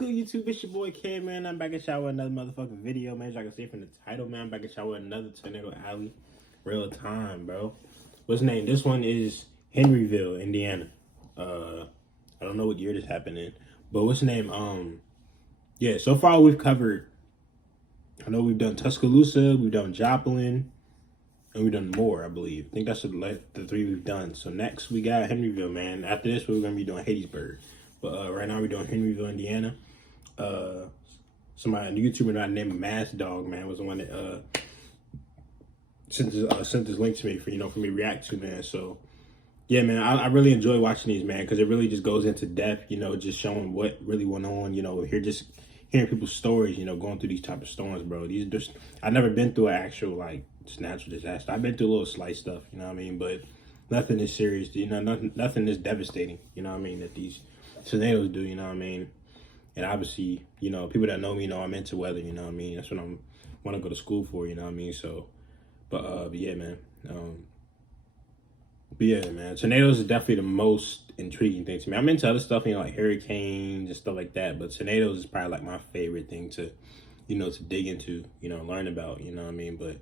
good, YouTube? It's your boy K, man. I'm back at y'all with another motherfucking video, man. As y'all can see from the title, man, I'm back at y'all with another Tornado Alley. Real time, bro. What's the name? This one is Henryville, Indiana. I don't know what year this happened in, but what's the name? Yeah, so far we've covered, I know we've done Tuscaloosa, we've done Joplin, and we've done more, I believe. I think that's the three we've done. So next we got Henryville, man. After this, we're going to be doing Hattiesburg. But right now we're doing Henryville, Indiana. Somebody on YouTube named Mass Dog, man, was the one that sent this link to me for me to react to, man. So yeah, man, I really enjoy watching these, man, because it really just goes into depth, just showing what really went on, just hearing people's stories, going through these type of storms, bro. I've never been through an actual, like, just natural disaster. I've been through a little slight stuff, you know what I mean? But nothing is serious, nothing is devastating, you know what I mean, that these tornadoes do, you know what I mean? And obviously, people that know me know I'm into weather, you know what I mean? That's what I'm want to go to school for, you know what I mean? So, but yeah, man. But yeah, man, tornadoes is definitely the most intriguing thing to me. I'm into other stuff, like hurricanes and stuff like that, but tornadoes is probably like my favorite thing to, to dig into, learn about, you know what I mean? But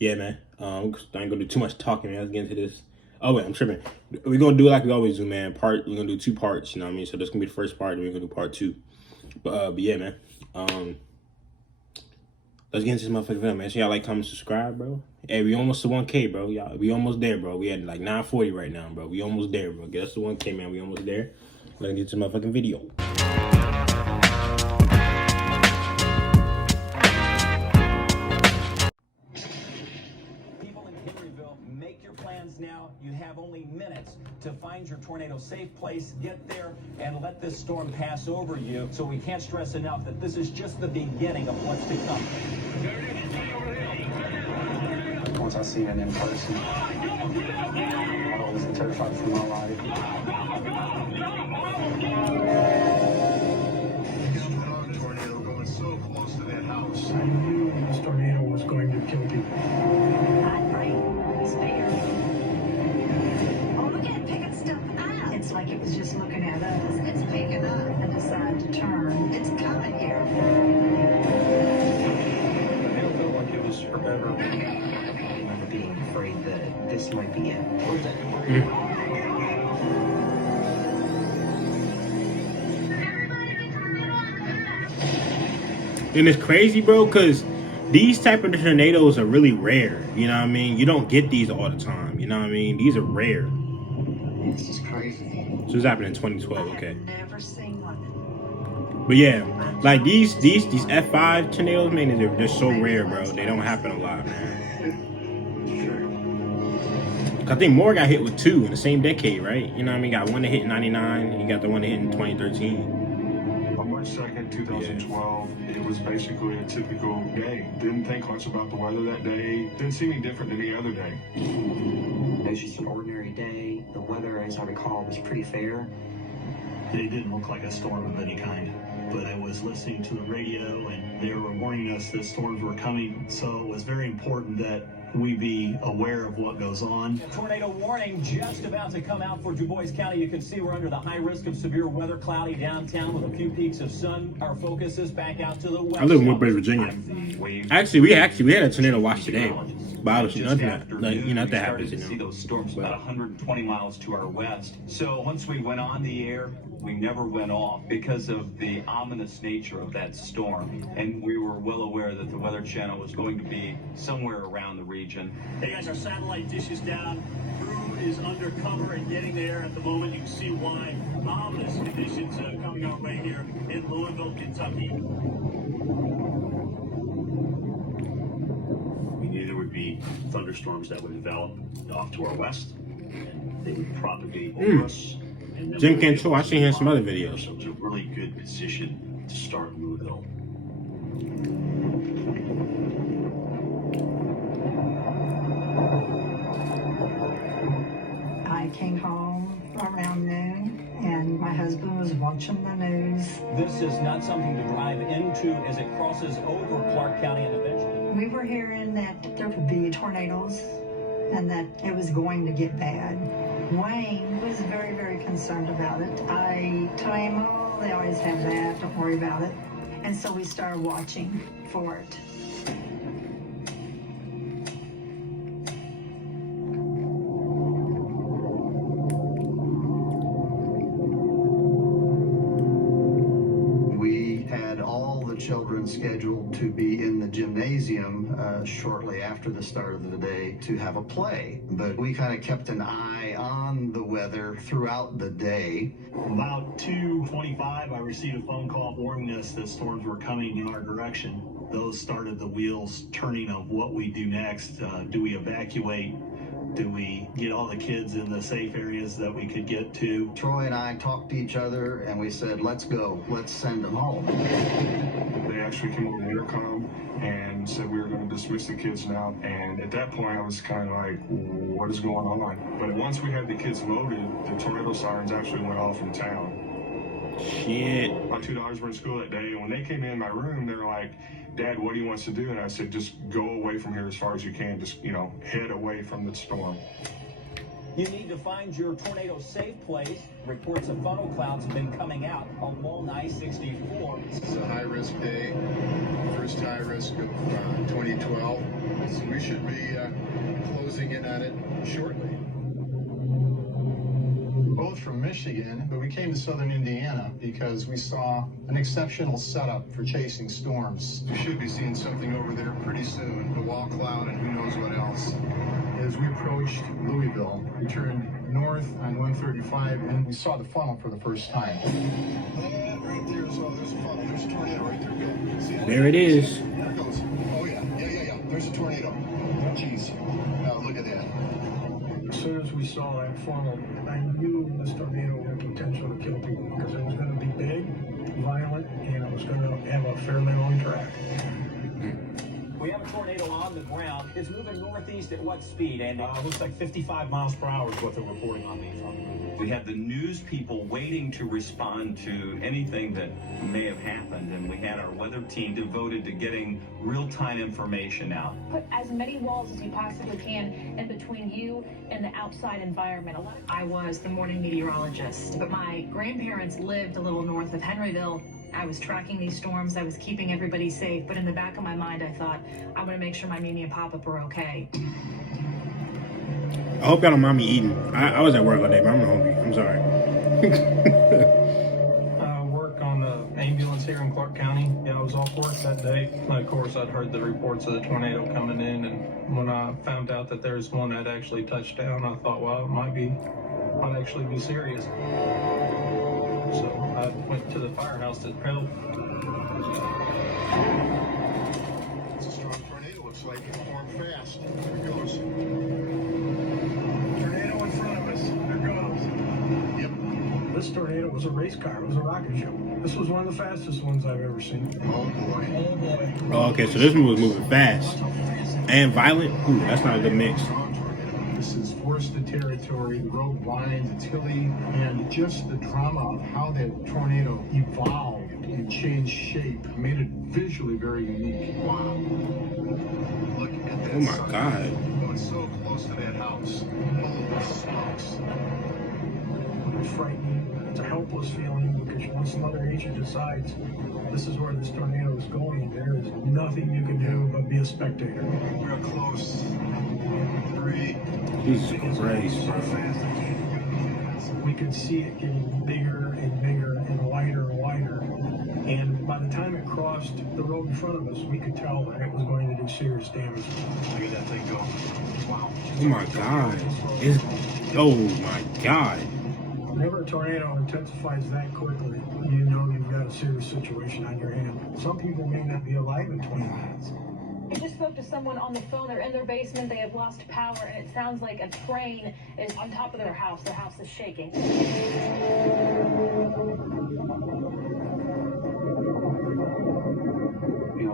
yeah, man, I ain't gonna do too much talking, man. Let's get into this. Oh wait, I'm tripping. We're gonna do it like we always do, man. We're gonna do 2 parts, you know what I mean? So this gonna be the first part, and we're gonna do part 2. But yeah, man. Let's get into this motherfucking video, man. So y'all like, comment, subscribe, bro. Hey, we almost to 1K, bro. Y'all, we almost there, bro. We had like 940 right now, bro. We almost there, bro. Get us to 1K, man. We almost there. Let's get to the motherfucking video. People in Henryville, make your plans now. You have only minutes to find your tornado safe place. Get there and let this storm pass over you. So we can't stress enough that this is just the beginning of what's to come. Once I see it in person, I was terrified for my life. Tornado going so close to that house. I knew this tornado was going to kill people. I'm afraid. He's scared. Oh, look at it picking stuff up. It's like it was just looking at us. It's picking up and decided to turn. It's coming here. It felt like it was forever. I remember being afraid that this might be it. And it's crazy, bro, because these type of tornadoes are really rare. You know what I mean? You don't get these all the time. You know what I mean? These are rare. This is crazy. So this happened in 2012. Okay. I've never seen one. But yeah, like these F5 tornadoes, man, they're so rare, bro. They don't happen a lot, man. I think Moore got hit with 2 in the same decade, right? You know what I mean? Got one that hit in 99, and you got the one that hit in 2013. On March 2nd, 2012, it was basically a typical day. Didn't think much about the weather that day. Didn't see any different than any other day. It was just an ordinary day. The weather, as I recall, was pretty fair. It didn't look like a storm of any kind, but I was listening to the radio and they were warning us that storms were coming, so it was very important that we be aware of what goes on. Tornado warning just about to come out for Du Bois County. You can see we're under the high risk of severe weather, cloudy downtown with a few peaks of sun. Our focus is back out to the west. I live in Woodbridge, Virginia. Actually, we had a tornado watch today. But obviously nothing that happens, to see those storms about 120 miles to our west. So once we went on the air, we never went off because of the ominous nature of that storm. And we were well aware that the Weather Channel was going to be somewhere around the region. Hey guys, our satellite dish is down. Crew is undercover and getting there at the moment. You can see why. Ominous conditions coming our way here in Louisville, Kentucky. We knew there would be thunderstorms that would develop off to our west. They would propagate over us. Jim Cantrell, I seen him in some other videos. So it was a really good position to start Louisville. I came home around noon, and my husband was watching the news. This is not something to drive into as it crosses over Clark County and eventually. We were hearing that there would be tornadoes and that it was going to get bad. Wayne was very, very concerned about it. I told him, oh, Oh, they always have that. Don't worry about it. And so we started watching for it. We had all the children scheduled to be in the gymnasium shortly after the start of the day to have a play. But we kind of kept an eye on the weather throughout the day. About 2:25, I received a phone call warning us that storms were coming in our direction. Those started the wheels turning of what we do next. Do we evacuate? Do we get all the kids in the safe areas that we could get to? Troy and I talked to each other and we said, let's go, let's send them home. They actually came over the intercom and said we were going to dismiss the kids now. And at that point, I was kind of like, what is going on? But once we had the kids loaded, the tornado sirens actually went off in town. Shit. My two daughters were in school that day, and when they came in my room, they were like, Dad, what do you want us to do? And I said, just go away from here as far as you can. Just, head away from the storm. You need to find your tornado safe place. Reports of funnel clouds have been coming out along I-64. This is a high-risk day, first high risk of 2012. So we should be closing in on it shortly. Both from Michigan, but we came to southern Indiana because we saw an exceptional setup for chasing storms. We should be seeing something over there pretty soon, the wall cloud and who knows what else. As we approached Louisville, we turned north on 135 and we saw the funnel for the first time. Right there, so there's a funnel. There's a tornado right there, Bill. See that? There it is. There it goes. Oh yeah. There's a tornado. Jeez. Now look at that. As soon as we saw that funnel, I knew this tornado had potential to kill people because it was going to be big, violent, and it was going to have a fairly long track. We have a tornado on the ground. It's moving northeast at what speed, Andy? Looks like 55 miles per hour is what they're reporting on these. We had the news people waiting to respond to anything that may have happened, and we had our weather team devoted to getting real-time information out. Put as many walls as you possibly can in between you and the outside environment. I was the morning meteorologist, but my grandparents lived a little north of Henryville. I was tracking these storms. I was keeping everybody safe, but in the back of my mind, I thought, I'm going to make sure my Mimi and Papa are okay. I hope y'all don't mind me eating. I was at work all day, but I'm hungry. I'm sorry. I work on the ambulance here in Clark County. Yeah, I was off work that day. Of course, I'd heard the reports of the tornado coming in, and when I found out that there's one that actually touched down, I thought, well, it might actually be serious. So I went to the firehouse to help. It's a strong tornado, looks like it formed fast. There it goes. Tornado in front of us. There goes. Yep. This tornado was a race car. It was a rocket show. This was one of the fastest ones I've ever seen. Oh boy. Oh boy. Oh, okay, so this one was moving fast and violent. Ooh, that's not a good mix. This is forested territory, the road winds, it's hilly, and just the drama of how that tornado evolved and changed shape made it visually very unique. Wow. Look at that. Oh my sun God. going so close to that house. Holy smokes. It's frightening. It's a helpless feeling because once Mother Nature decides this is where this tornado is going, there is nothing you can do but be a spectator. Real close. 3. Jesus Christ. We could see it getting bigger and bigger and wider and wider. And by the time it crossed the road in front of us, we could tell that it was going to do serious damage. Look at that thing go. Wow. Oh my God. Oh my God. Whenever a tornado intensifies that quickly, you know you've got a serious situation on your hand. Some people may not be alive in 20 minutes. I just spoke to someone on the phone. They're in their basement. They have lost power, and it sounds like a crane is on top of their house. Their house is shaking. I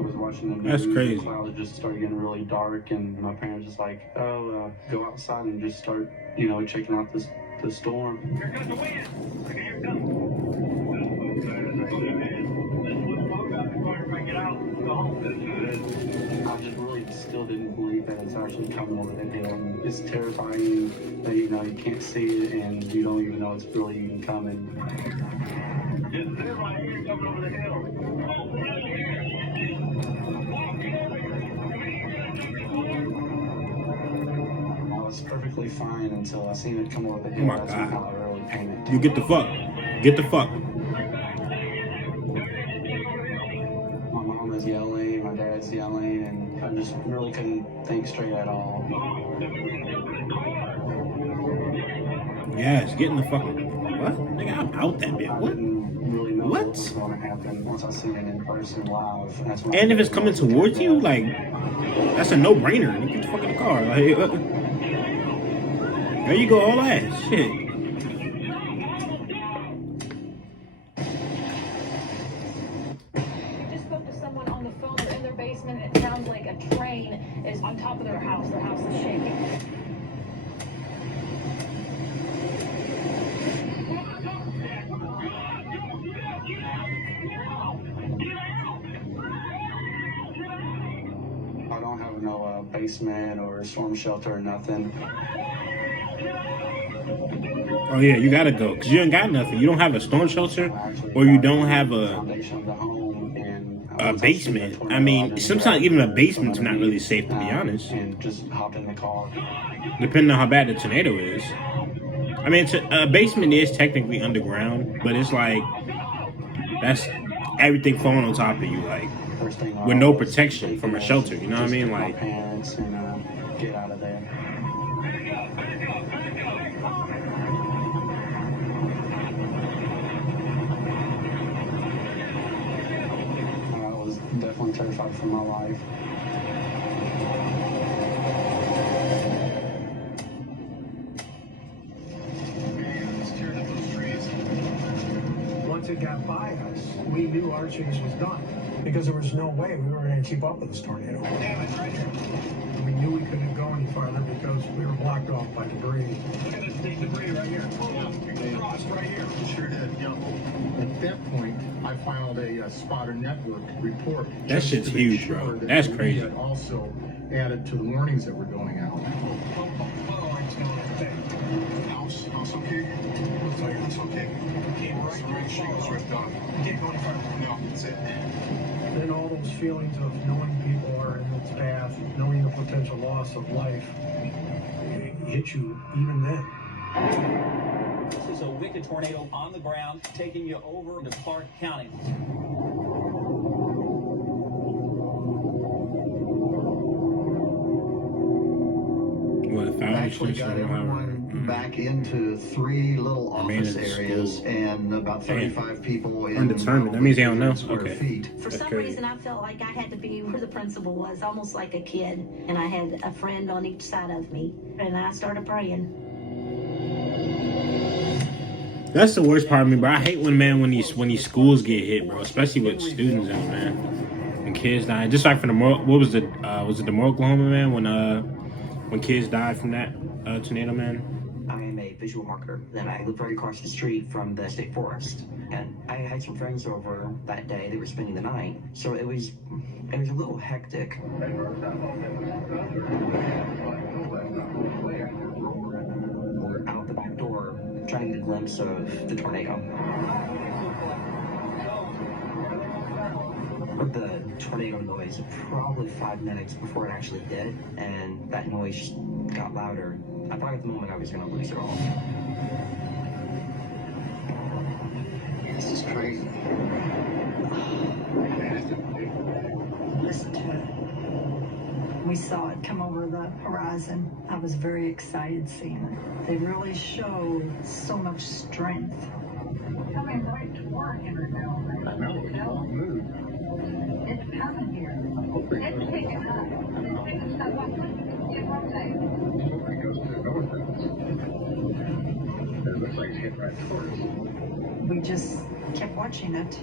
was watching the news. That's crazy. The clouds just started getting really dark, and my parents just like, go outside and just start, checking out the storm. Here comes the wind. Here it comes. I just really still didn't believe that it's actually coming over the hill. And it's terrifying that, you know, you can't see it and you don't even know it's really even coming. It's there right here coming over the hill. I was perfectly fine until I seen it come over the hill. Oh my That's God. how I really panicked. You get the fuck. Get the fuck. My mom was yelling, my dad's yelling, and I just really couldn't think straight at all. Yes, getting the fuck. What? Nigga, I'm out that bit. I What? didn't really know What? what was going to happen once I seen it in person live. That's when And I if it's coming towards you, like, that's a no-brainer. You get the fuck in the car. Like, there you go, all that shit. Just spoke to someone on the phone. They're in their basement. It sounds like a train is on top of their house. Their house is shaking. I don't have no basement or storm shelter or nothing. Oh yeah, you gotta go because you ain't got nothing. You don't have a storm shelter, or you don't have a basement. I mean, sometimes even a basement's not really safe, to be honest. And just hop in the car. Depending on how bad the tornado is. I mean, a basement is technically underground, but it's like that's everything falling on top of you, like with no protection from a shelter. You know what I mean? Like. Pants and get out of there. I was definitely terrified for my life. Once it got by us, we knew our chase was done because there was no way we were going to keep up with this tornado. Damn it, right here. We knew we couldn't go any farther because we were blocked off by debris. Look at this big debris right here. It crossed right here. Sure did, yeah. At that point, I filed a spotter network report. That shit's huge, bro. That's crazy. That also added to the warnings that were going out. House okay? Looks like it's okay. Keep right Shingles ripped off. Keep going further. No, that's it. Then all those feelings of knowing people are in its path, knowing the potential loss of life, hit you even then. This is a wicked tornado on the ground, taking you over into Clark County. Actually got everyone back into 3 little office areas and about 35 people in undetermined. That means they don't know. square feet. For some reason, I felt like I had to be where the principal was, almost like a kid. And I had a friend on each side of me. And I started praying. That's the worst part of me, bro. I hate when these schools get hit, bro. Especially with students in it, man. And kids die. Just like from the was it the Oklahoma, man? When kids died from that tornado, man. I am a visual marketer, and I live right across the street from the state forest. And I had some friends over that day. They were spending the night, so it was a little hectic. We're out the back door trying to get a glimpse of the tornado. The tornado noise probably 5 minutes before it actually hit, and that noise just got louder. I thought at the moment I was going to lose it all. This is crazy. Listen to it. We saw it come over the horizon. I was very excited seeing it. They really showed so much strength. Coming right toward Henryville. I know, it's all moved. It's coming here. It's picking up. It's picking up. It rotates. It goes to the north. It looks like it's hitting right toward us. We just kept watching it.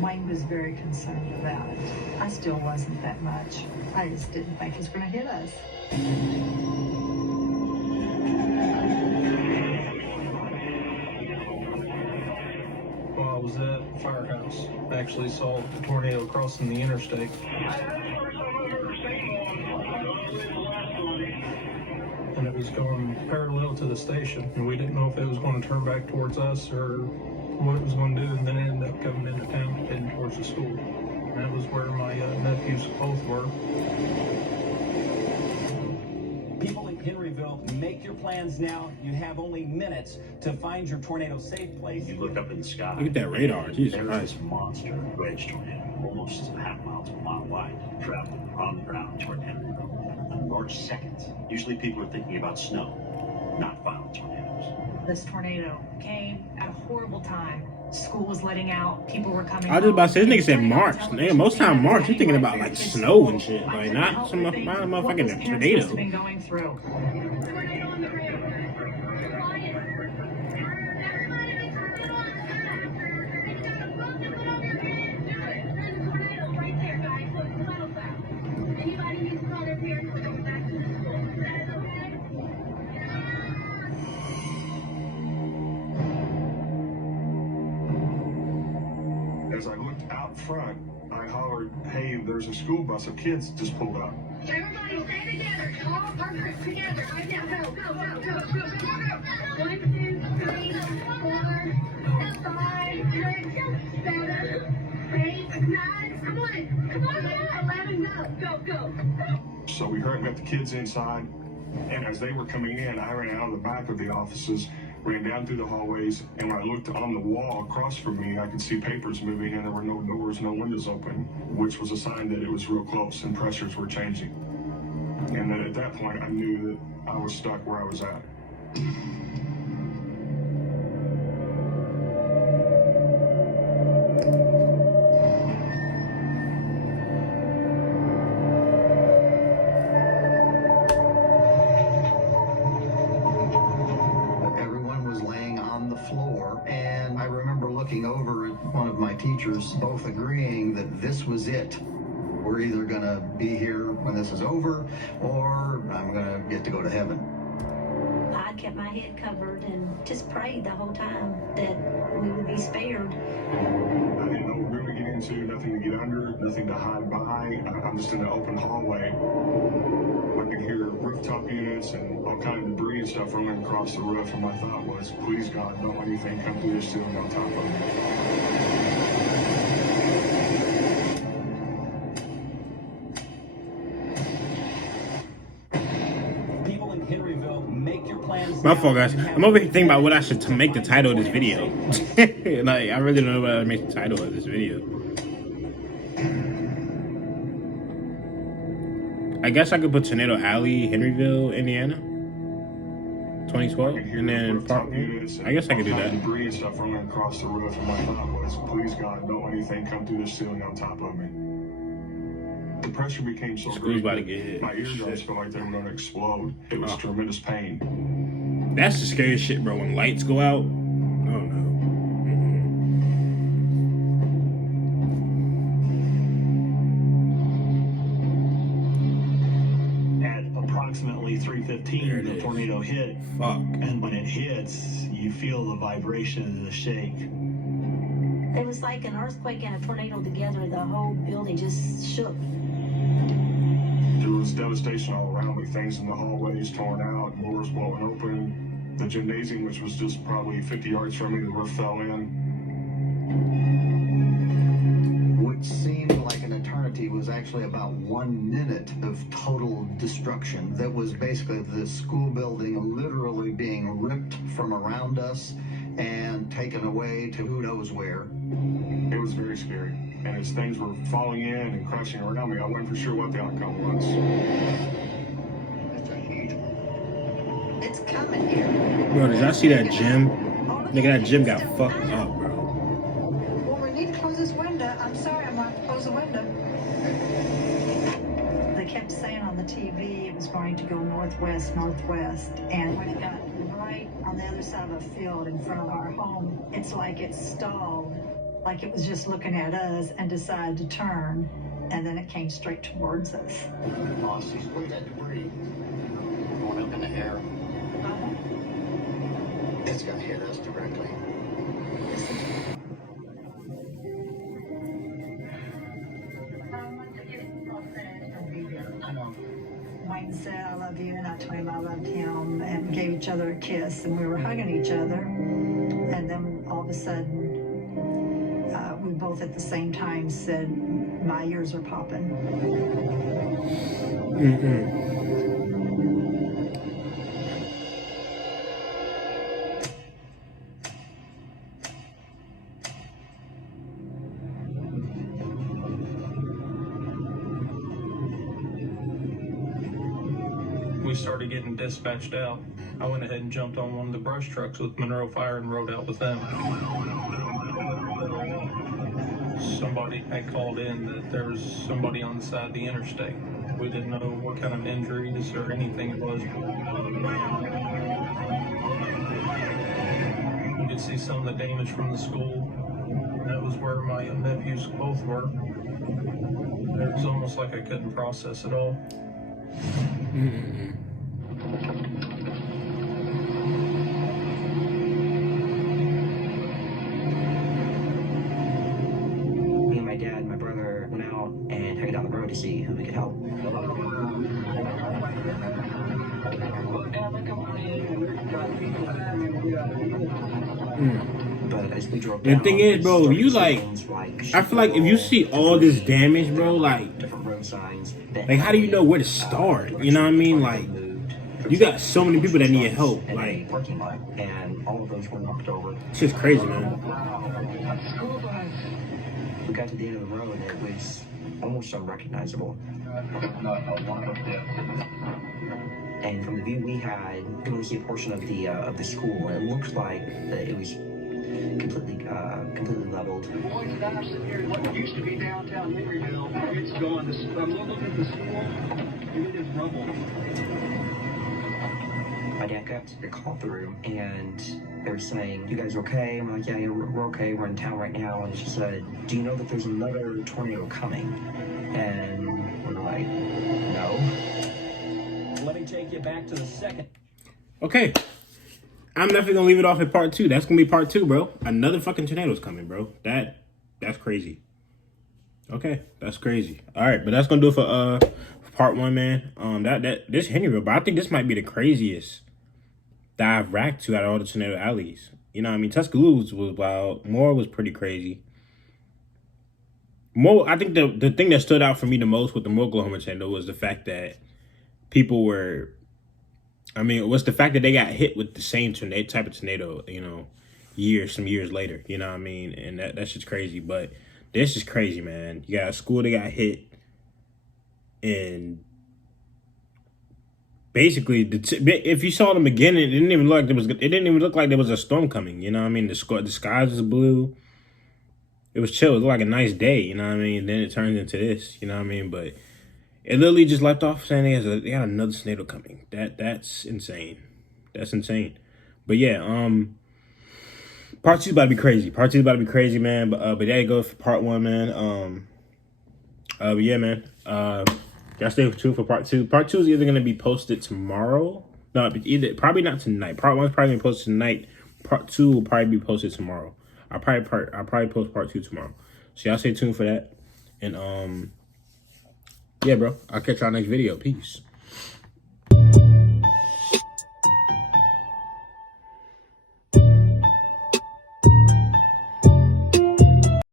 Wayne was very concerned about it. I still wasn't that much. I just didn't think it was going to hit us. While I was at Firehouse, I actually saw the tornado crossing the interstate. That's the first time I've ever seen one. And it was going parallel to the station, and we didn't know if it was going to turn back towards us or what it was going to do, and then it ended up coming into town heading towards the school. And that was where my nephews both were. People in Henryville, make your plans now. You have only minutes to find your tornado-safe place. You look up in the sky. Look at that radar. Jesus There's Christ. this monster rage tornado, almost a half mile to a mile wide, traveling on the ground toward Henryville. On March 2nd, usually people are thinking about snow, not violent tornadoes. This tornado came at a horrible time. School was letting out. People were coming. I was just about to say, this nigga said March. Nigga, most time March, you're thinking about like snow and shit. Like, not some motherfucking tornado. Been going through. As I looked out front, I hollered, "Hey, there's a school bus of kids just pulled up." Everybody stay together. All our groups together. Right now. Go. 1, 2, 3, 4, 5, 6, 7, 8, 9. Come on. 11, go. So we hurried and got the kids inside, and as they were coming in, I ran out of the back of the offices, ran down through the hallways, and when I looked on the wall across from me, I could see papers moving, and there were no doors, no windows open, which was a sign that it was real close and pressures were changing. And then at that point, I knew that I was stuck where I was at. Everyone was laying on the floor, and I remember looking over at one of my teachers, both agreeing that this was it. We're either going to be here when this is over, or I'm going to get to go to heaven. I kept my head covered and just prayed the whole time that we would be spared. I didn't know what room to get into, nothing to get under, nothing to hide by. I'm just in an open hallway. I could hear rooftop units and all kind of debris and stuff rolling across the roof, and my thought was, please God, don't let anything come through this ceiling on top of me. People in Henryville, make your plans My now. fault, guys. You have I'm over here thinking about what I should make the title of this video. Like, I really don't know what I make the title of this video. I guess I could put Tornado Alley, Henryville, Indiana, 2012, and then part one. I guess I could do that. Debris and stuff rolling across the roof, and my thought was, please God, don't let anything come through this ceiling on top of me. The pressure became so School's great about to that get hit. my eardrums felt like they were going to explode. It was tremendous pain. That's the scariest shit, bro. When lights go out. Oh no. At approximately 3:15, the tornado hit. Fuck. And when it hits, you feel the vibration and the shake. It was like an earthquake and a tornado together. The whole building just shook. There was devastation all around me. Things in the hallways torn out, doors blowing open. The gymnasium, which was just probably 50 yards from me, the roof fell in. What seemed like an eternity was actually about 1 minute of total destruction. That was basically the school building literally being ripped from around us and taken away to who knows where. It was very scary. And as things were falling in and crashing around me, I wasn't for sure what the outcome was. It's coming here. Bro, did y'all see that gym? Nigga, that gym got fucked up, bro. Well, we need to close this window. I'm sorry, I'm going to have to close the window. They kept saying on the TV it was going to go northwest, and when it got right on the other side of a field in front of our home, it's like it stalled, like it was just looking at us and decided to turn, and then it came straight towards us. Lost these where that debris going up in the air. It's gonna hit us directly. My and said, I love you, and I told him I loved him, and gave each other a kiss, and we were hugging each other. And then all of a sudden, we both at the same time said, my ears are popping. We started getting dispatched out. I went ahead and jumped on one of the brush trucks with Monroe Fire and rode out with them. Somebody had called in that there was somebody on the side of the interstate. We didn't know what kind of injuries or anything it was. We could see some of the damage from the school. That was where my nephews both were. It was almost like I couldn't process it all. Me and my dad and my brother went out and headed down the road to see who we could help. But as we drove down, The thing is, bro, you like, I feel like if you see all this damage, bro, like how do you know where to start? You know what I mean? Like, you got so many people that need help. Like, and all of those were knocked over. it's just crazy, man. We got to the end of the road and it was almost unrecognizable. And from the view we had, you could only see a portion of the school, and it looked like it was completely leveled. The boys and I are sitting here in what used to be downtown Henryville. It's gone. I'm looking at the school, and it is rubble. My dad got the call through, and they were saying, "You guys okay?" And we're like, "Yeah, we're okay. We're in town right now." And she said, "Do you know that there's another tornado coming?" And we're like, "No." Let me take you back to the second. Okay. I'm definitely gonna leave it off at part 2. That's gonna be part 2, bro. Another fucking tornado's coming, bro. That's crazy. Okay, that's crazy. All right, but that's gonna do it for part 1, man. This Henryville, but I think this might be the craziest that I've racked to out of all the tornado alleys. You know what I mean? Tuscaloosa was wild. Moore was pretty crazy. I think the thing that stood out for me the most with the Oklahoma tornado was the fact that people were, it was the fact that they got hit with the same type of tornado, you know, some years later, you know what I mean? And that's just crazy. But this is crazy, man. You got a school that got hit, and basically, if you saw in the beginning, it didn't even look like there was a storm coming, you know what I mean? The skies was blue. It was chill. It looked like a nice day, you know what I mean? And then it turns into this, you know what I mean? But it literally just left off saying they had another tornado coming. That's insane. That's insane. But yeah, part 2's about to be crazy. Part 2's about to be crazy, man. But there you go for part 1, man. But yeah, man. Gotta stay tuned for part 2. Part 2 is either gonna be posted tomorrow. No, probably not tonight. Part 1's probably gonna be posted tonight. Part 2 will probably be posted tomorrow. I'll probably post part 2 tomorrow. So y'all stay tuned for that. And yeah, bro. I'll catch y'all next video. Peace.